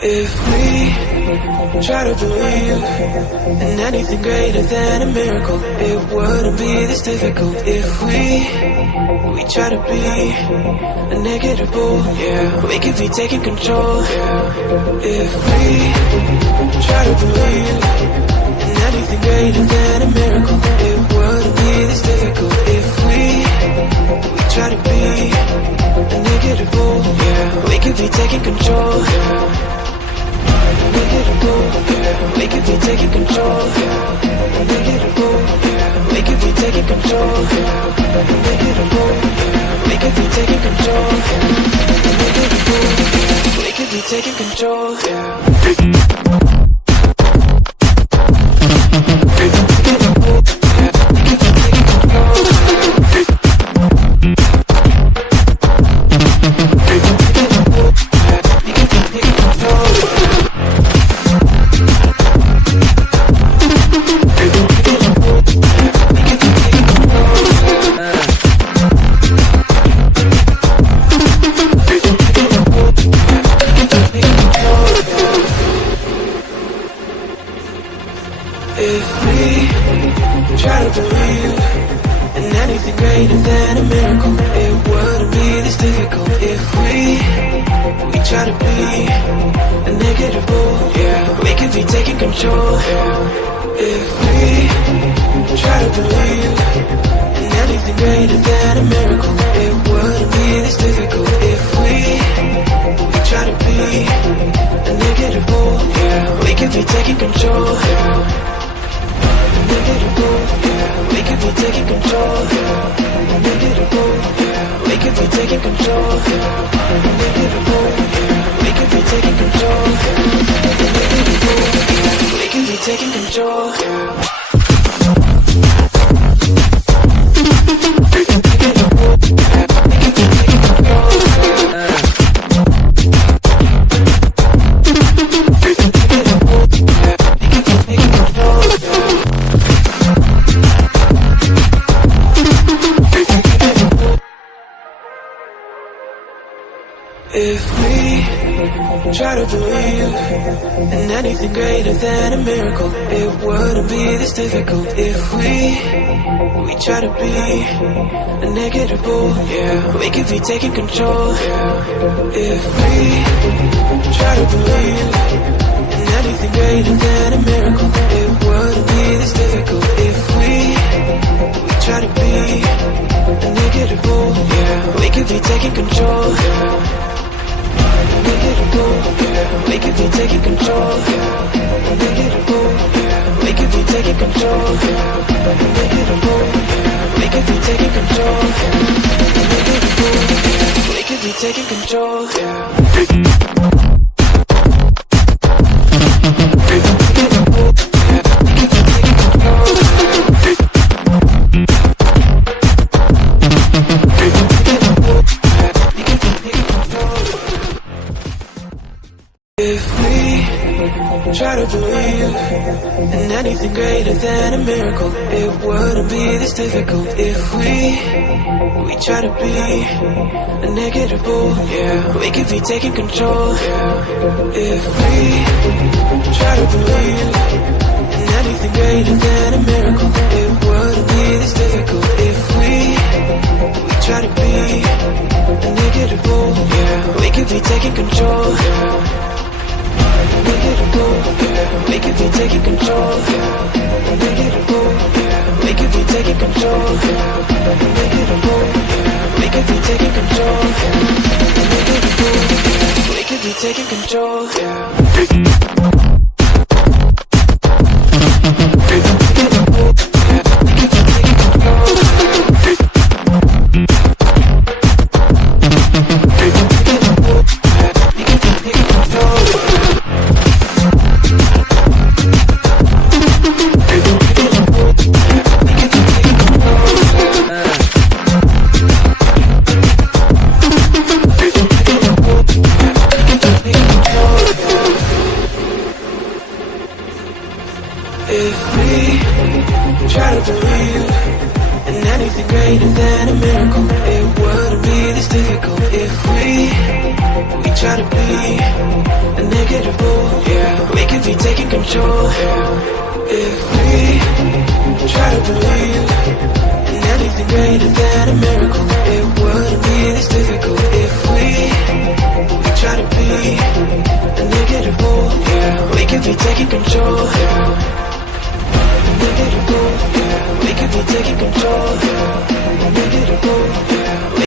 If we try to believe in anything greater than a miracle, it wouldn't be this difficult. If we try to be a negative bull, yeah, we could be taking control. If we try to believe in anything greater than a miracle, it wouldn't be this difficult. If we try to be a negative bull, yeah, we could be taking control. We could be taking control. We could be taking control. We could be taking control. We could be taking control. If we try to believe in anything greater than a miracle, it wouldn't be this difficult. If we try to be a negative bull, yeah, we could be taking control. If we try to believe in anything greater than a miracle, it wouldn't be this difficult. If we try to be a negative bull, yeah, we could be taking control. We could be taking control. We could be taking control. We could be taking control. We could be taking control. If we try to believe in anything greater than a miracle, it wouldn't be this difficult. If we try to be a negative bull, yeah, we could be taking control. If we try to believe in anything greater than a miracle, it wouldn't be this difficult. If we try to be a negative bull, yeah, we could be taking control. We could be taking control. We could be taking control. We could be taking control. We could be taking control. If we try to believe in anything greater than a miracle, it wouldn't be this difficult. If we try to be a negative bull, yeah, we could be taking control. If we try to believe in anything greater than a miracle, it wouldn't be this difficult. If we try to be a negative bull, yeah, we could be taking control. We could be taking control. We could be taking control. We could be taking control. We could be taking control. If we try to believe in anything greater than a miracle, it wouldn't be this difficult. If we we try to be a negative bull, yeah, we could be taking control, yeah. If we try to believe in anything greater than a miracle, it wouldn't be this difficult. If we try to be a negative bull, yeah, we could be taking control, yeah. Negative bull, yeah, we could be taking control, yeah. Negative bull, yeah.